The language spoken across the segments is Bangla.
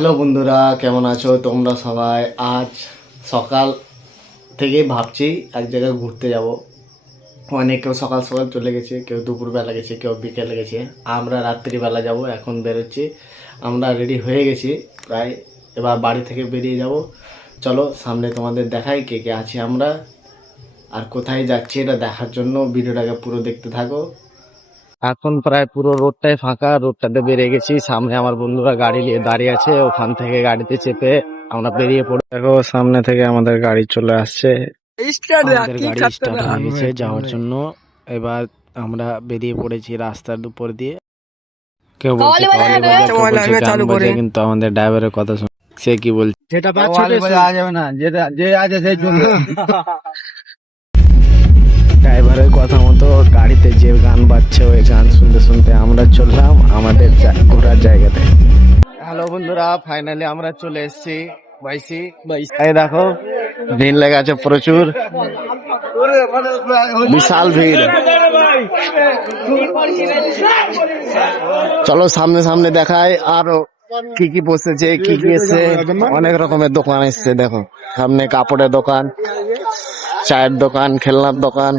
হ্যালো বন্ধুরা, কেমন আছো তোমরা সবাই? আজ সকাল থেকেই ভাবছি এক জায়গায় ঘুরতে যাব। অনেক কেউ সকাল সকাল চলে গেছে, কেউ দুপুরবেলা গেছে, কেউ বিকেলে গেছে। আমরা রাত্রিবেলা যাব, এখন বেরোচ্ছি। আমরা রেডি হয়ে গেছি প্রায়, এবার বাড়ি থেকে বেরিয়ে যাব। চলো সামনে তোমাদের দেখাই কে কে আছি আমরা আর কোথায় যাচ্ছি। এটা দেখার জন্য ভিডিওটাকে পুরো দেখতে থাকো। এখন প্রায় পুরো রোডটাই ফাঁকা, রোডটাতে বেরিয়ে গেছি। সামনে আমার বন্ধুরা গাড়ি নিয়ে দাঁড়িয়ে আছে, ওখান থেকে গাড়িতে চেপে আমরা বেরিয়ে পড়ে। দেখো সামনে থেকে আমাদের গাড়ি চলে আসছে, আমাদের গাড়ি স্টার্ট হয়ে গেছে যাওয়ার জন্য। এবার আমরা বেরিয়ে পড়েছি রাস্তার উপর দিয়ে। কেউ বলছে কাওয়ালি বাজার, কেউ বলছে গান বাজে, কিন্তু আমাদের ড্রাইভারের কথা শুনে সে কি বলছে, যেটা বাজে যাবে না, যেটা যে আছে সেই জন্য ড্রাইভারের কথা মতো গাড়িতে যে গান বাজছে ওই গান শুনতে শুনতে আমরা চললাম আমাদের ঘোরার জায়গাতে। হ্যালো বন্ধুরা, ফাইনালি আমরা চলে এসেছি বাইসি। এই দেখো ভিড় লেগে আছে প্রচুর, বিশাল ভিড়। চলো সামনে সামনে দেখায় আরো কি কি বসেছে, কি কি এসছে। অনেক রকমের দোকান এসছে। দেখো সামনে কাপড়ের দোকান, চায়ের দোকান, খেলনার দোকান,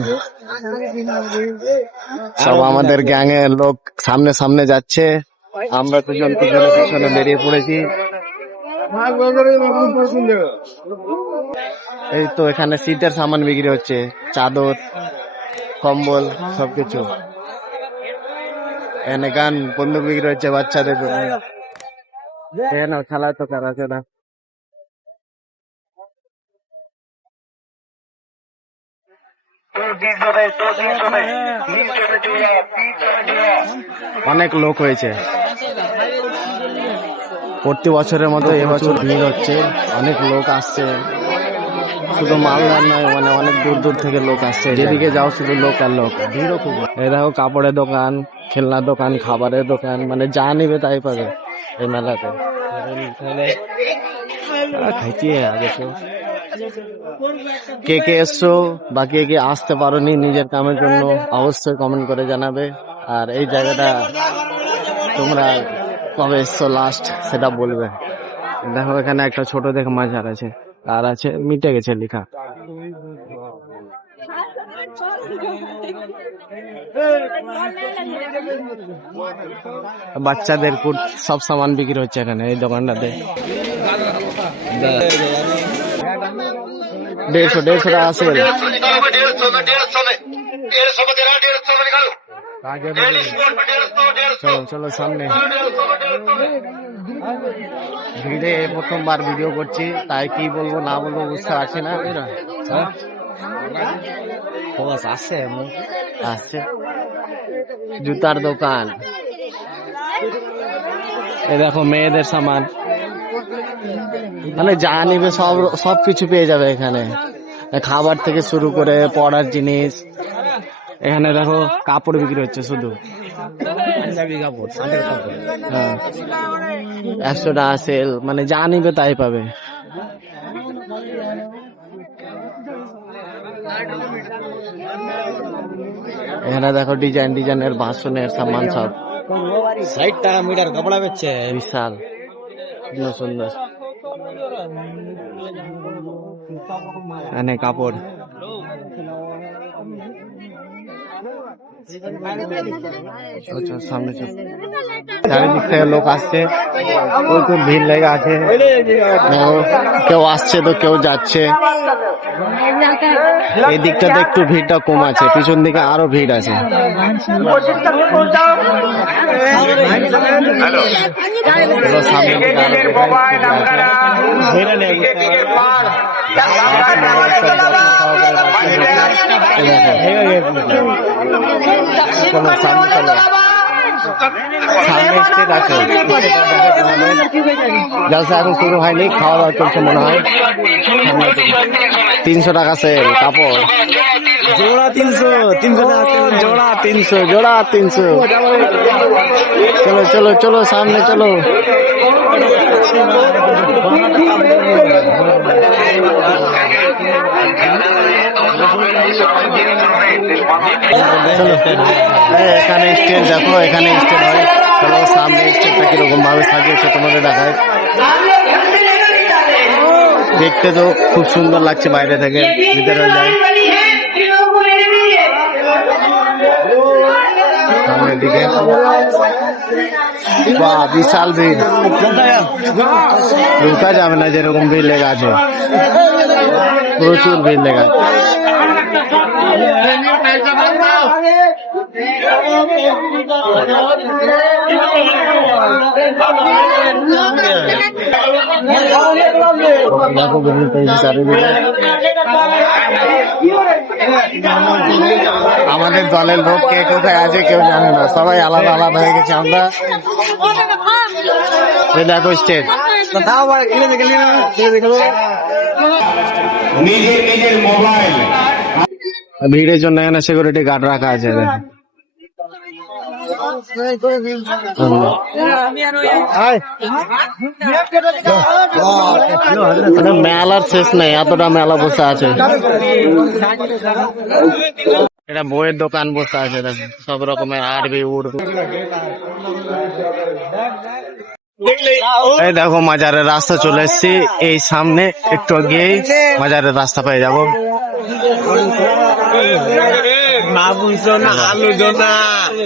সব আমাদের গ্যাং এর লোক সামনে সামনে যাচ্ছে। আমরা দুজন পিছনে পিছনে বেরিয়ে পড়েছি। এই তো এখানে শীতের সামান বিক্রি হচ্ছে, চাদর, কম্বল, সবকিছু। এখানে গান বন্দুক বিক্রি হচ্ছে বাচ্চাদের জন্য। এখানে খেলার তো কার আছে না। অনেক লোক হয়েছে, প্রতি বছরের মতো এবছর ভিড় হচ্ছে। অনেক লোক আসছে, শুধু মালদার নয়, মানে অনেক দূর দূর থেকে লোক আসছে। যেদিকে যাও শুধু লোক আর লোক, ভিড়ও খুব। এই দেখো কাপড়ের দোকান, খেলনার দোকান, খাবারের দোকান, মানে যা নিবে তাই পাবে এই মেলাতে। কে কে এসছো বা কে কে আসতে পারোনি নিজের কামের জন্য অবশ্যই কমেন্ট করে জানাবে। আর এই জায়গাটা তোমরা কবে এসছো লাস্ট সেটা বলবে। দেখো এখানে একটা ছোট দেখে মাজার আছে, আর আছে মিটে গেছে লেখা। বাচ্চাদের সব সামান বিক্রি হচ্ছে এখানে এই দোকানটাতে। 150 টাকা আছে। চলো চলো সামনে। ভিড়ে প্রথমবার ভিডিও করছি, তাই কি বলবো না বলবো বুঝতে পারছি না। আসছে আসছে জুতার দোকান, এ দেখো মেয়েদের সামান, মানে যা নিবে সব কিছু পেয়ে যাবে এখানে, খাবার থেকে শুরু করে পড়ার জিনিস। এখানে দেখো কাপড় বিক্রি হচ্ছে শুধু, 100 টাকা সেল, মানে যা নিবে তাই পাবে। এখানে দেখো ডিজাইন ডিজাইনের ভাষণের সামান, সব 60 টাকা মিটার কাপড়া বেচছে, বিশাল সুন্দর। এখানে কাপড়, সামনে চারিদিক থেকে লোক আসছে, প্রচুর ভিড় লেগে আছে। কেউ আসছে তো কেউ যাচ্ছে। এই দিকটাতে একটু ভিড়টা কম আছে, পিছন দিকে আরো ভিড় আছে। জলসা এখন শুরু হয়নি, খাওয়া দাওয়া চলছে মনে হয়। 300 টাকা সেল কাপড়, জোড়া 300, জোড়া 300, জোড়া 300। চলো চলো চলো সামনে চলো। এখানে স্টেজ দেখো, এখানে স্টেজ হয়। সামনে স্টেজটা কিরকম ভাবে সাজিয়েছে তোমাদের দেখায়। দেখতে তো খুব সুন্দর লাগছে বাইরে থেকে, ভিতরে যায় সামনের দিকে। বাহ, বিশাল ভিড়, রুকা যাবে না, যেরকম ভিড় লেগে আছে, প্রচুর ভিড় লেগে আছে। আমাদের দলের লোক কে কোথায় আছে কেউ জানে না, সবাই আলাদা আলাদা হয়ে গেছে। আমরা দেখো স্টেজ, ভিড়ের জন্য এখানে সিকিউরিটি গার্ড রাখা আছে। মেলার শেষ নেই, এতটা মেলা বসে আছে। এটা বইয়ের দোকান বসে আছে, সব রকমের আরবি উর্দু। এই দেখো মাজারের রাস্তা চলে এসছি, এই সামনে একটু গিয়েই মাজারের রাস্তা পেয়ে যাবো।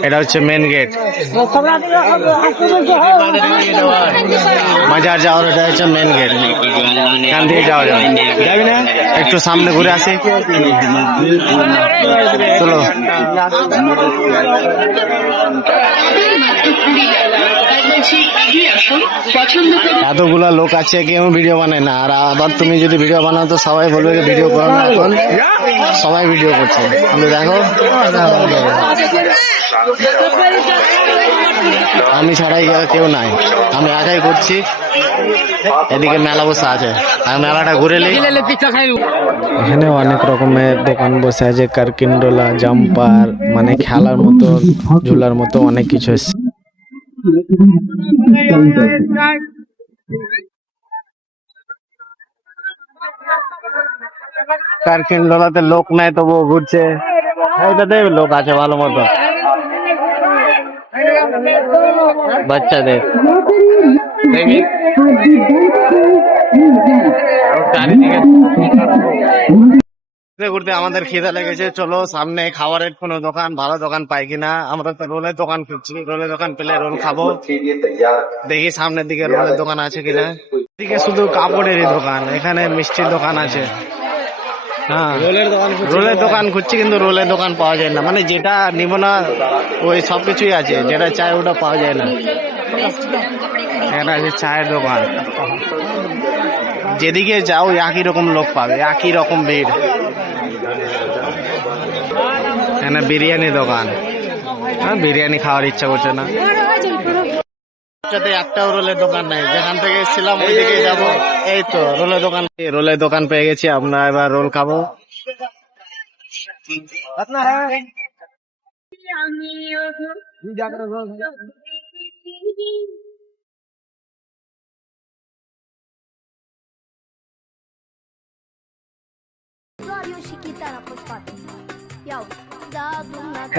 এটা হচ্ছে মেন গেট, মাজার যাওয়ার, এটা হচ্ছে মেন গেট, এখান থেকে যাওয়া যাবে। যাবি না, একটু সামনে ঘুরে আসি, চলো। এতগুলা লোক আছে, কেউ ভিডিও বানায় না, আর আবার তুমি যদি ভিডিও বানাও তো সবাই বলবে ভিডিও করো না। এখন সবাই ভিডিও করছে, তুমি দেখো। আমি ছাড়াই কেউ নাই, আমি একাই করছি। এদিকে মেলা বসে আছে, আর মেলাটা ঘুরে নিই। এখানে অনেক রকমের দোকান বসে আছে, কারকিন্ডোলা, জাম্পার, মানে খেলার মতো, ঝুলার মতো অনেক কিছু এসছে। কারকিন্ডোলাতে লোক নাই, তবুও ঘুরছে। এইটাতে লোক আছে ভালো মতো, বাচ্চাদের। ঘুরতে আমাদের খিদে লেগেছে, চলো সামনে খাবারের কোনো দোকান, ভালো দোকান পাই কিনা। আমরা তো রোলের দোকান খুঁজছি, রোলের দোকান পেলে রোল খাবো। দেখি সামনের দিকে রোলের দোকান আছে কিনা। এদিকে শুধু কাপড়েরই দোকান, এখানে মিষ্টির দোকান আছে। হ্যাঁ, রোলের দোকান খুঁজছি, কিন্তু রোলের দোকান পাওয়া যায় না। মানে যেটা নিব না ওই সবকিছুই আছে, যেটা চাই ওটা পাওয়া যায় না। এখানে আছে চায়ের দোকান, যেদিকে যাও একই রকম লোক পাবে, একই রকম ভিড়। এখানে বিরিয়ানি দোকান, বিরিয়ানি খাওয়ার ইচ্ছা করছে না। একটাও রোলের দোকান নাই, যেখান থেকে এসেছিলাম ওই দিকে যাবো। এই তো রোলের দোকান, রোলের দোকান পেয়ে গেছি। আমরা এবার রোল খাবো।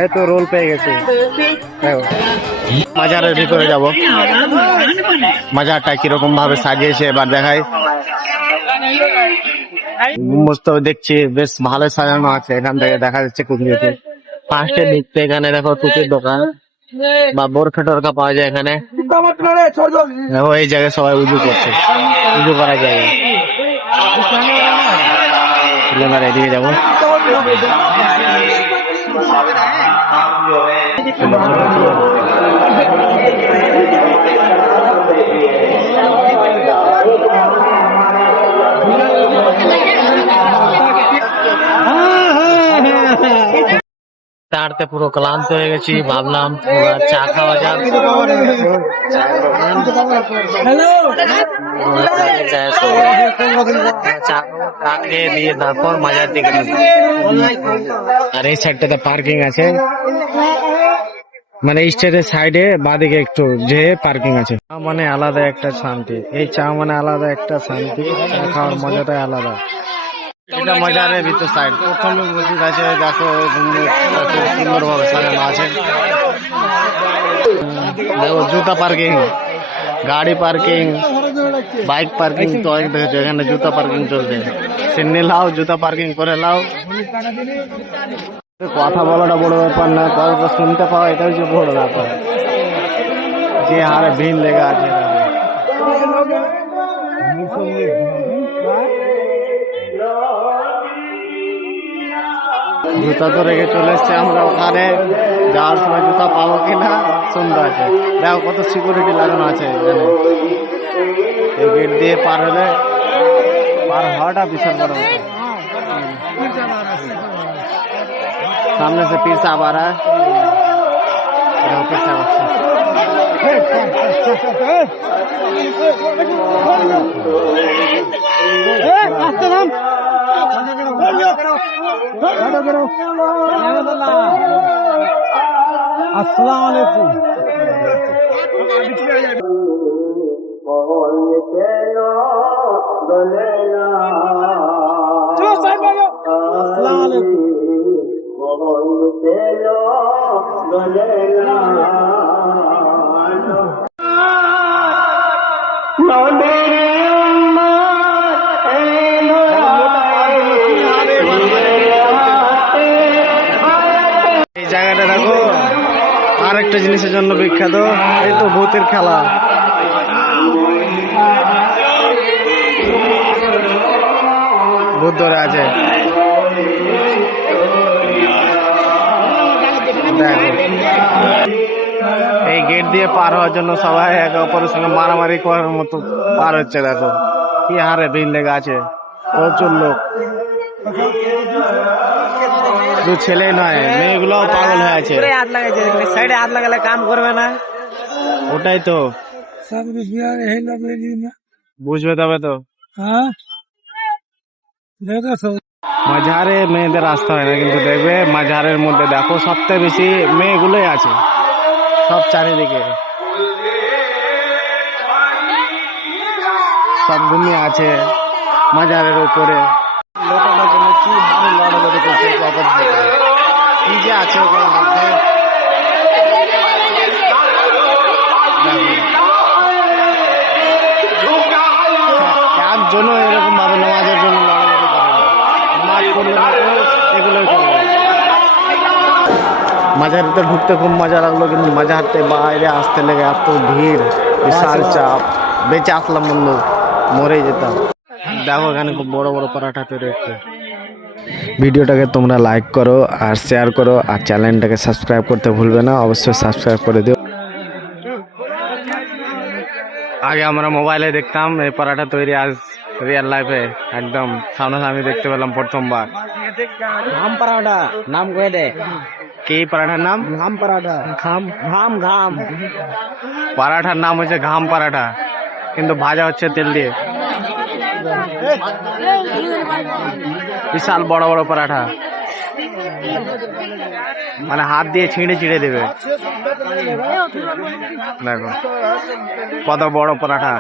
এই তো রোল পেয়ে গেছি। মাজারের ভিতরে যাব, মাজারটা কিরকম ভাবে সাজিয়েছে এবার দেখাই। বুঝতে দেখছি বেশ ভালো সাজানো আছে, এখান থেকে দেখা যাচ্ছে খুব কিছু। ফার্স্টে দেখতে এখানে দেখো টুপির দোকান বা বোরখা টোরখা পাওয়া যায় এখানে। দেখো এই জায়গায় সবাই উজু করছে, উজু করা যায়। এদিকে যাবো, তাড়তে পুরো ক্লান্ত হয়ে গেছি, ভাবলাম চা খাওয়া যাক। চা খেয়ে দিয়ে তারপর মাজার দিকে। আর এই সাইডটাতে পার্কিং আছে, মানে স্টেটের সাইডে বাঁদিকে একটু যে পার্কিং আছে। মানে আলাদা একটা শান্তি, এই চা মানে আলাদা একটা শান্তি, চা খাওয়ার মজাটাই আলাদা। এটা মাজারের ভিতর সাইড, প্রথমে মসজিদ আছে, দেখো সুন্দর ভাবে সাজানো আছে। দেখো জুতা পার্কিং, গাড়ি পার্কিং, বাইক পার্কিং তো অনেক দেখেছো, এখানে জুতা পার্কিং চলছে। সিন্নি লাও, জুতা পার্কিং করে লাও। কথা বলাটা বড় ব্যাপার না, কথা শুনতে পাওয়া এটা হচ্ছে বড় ব্যাপার। যে হারে ভিড় লেগে আছে জুতা তো রেখে চলে এসছে আমরা ওখানে। যাওয়ার সময় জুতা পাবো কিনা সন্দেহ আছে। দেখো কত সিকিউরিটি লাগানো আছে এখানে। এই গেট দিয়ে পার হলে পার হওয়াটা বিশাল বড় ব্যাপার। सामने से पीर साहब आ रहा है। पीर साहब अस्सलाम वालेकुम। अस्सलाम वालेकुम। এই জায়গাটা দেখো আর একটা জিনিসের জন্য বিখ্যাত, এই তো ভূতের খেলা। ভূত ধরে আছে দেখো। এই গেট দিয়ে পার হওয়ার জন্য সবাই একে অপরের সঙ্গে মারামারি করার মতো পার হচ্ছে। দেখো কি হারে ভিড় লেগে আছে, প্রচুর লোক। শুধু ছেলে নয়, মেয়েগুলো পাগল হয়ে আছে। সাইডে হাত লাগালে কাম করবে না। ওটাই তো বুঝবে তবে তো। মাঝারে মেয়েদের আসতে হয় না, কিন্তু দেখবে মাঝারের মধ্যে দেখো সবচেয়ে বেশি মেয়েগুলোই আছে সব চারিদিকে। সব ঘুমিয়ে আছে মাঝারের উপরে। লোটানোর জন্য কি ভাবে লড়ালড়ি করছে কি যে আছে ওখানে মধ্যে। একজনও এরকম ভাবে নামাজের জন্য লড়ালড়ি করে না। নামাজ পড়লে এগুলোই করবে। মাঝারিতে ঢুকতে খুব মজা লাগলো, কিন্তু মাঝারতে বাইরে আসতে লেগে এত ভিড়, বিশাল চাপ। বেঁচে আসলাম বন্ধু, মরে যেতাম। দেখো এখানে খুব বড় বড় পরাঠা তৈরি হচ্ছে। ভিডিওটাকে তোমরা লাইক করো আর শেয়ার করো, আর চ্যানেলটাকে সাবস্ক্রাইব করতে ভুলবে না, অবশ্যই সাবস্ক্রাইব করে দিও। আগে আমরা মোবাইলে দেখতাম, এই পরাঠা তৈরি আজ রিয়েল লাইফে একদম সামনাসামনি দেখতে পেলাম প্রথমবার। घाम पराठा नाम कह दे। কি পরাঠার নাম? घाम पराठा। घाम घाम घाम। পরাঠার নাম হচ্ছে ঘাম পরাঠা, কিন্তু ভাজা হচ্ছে তেল দিয়ে। বিশাল বড় বড় পরাঠা, মানে হাত দিয়ে ছিঁড়ে ছিঁড়ে দেবে। দেখো কত বড় পরাঠা।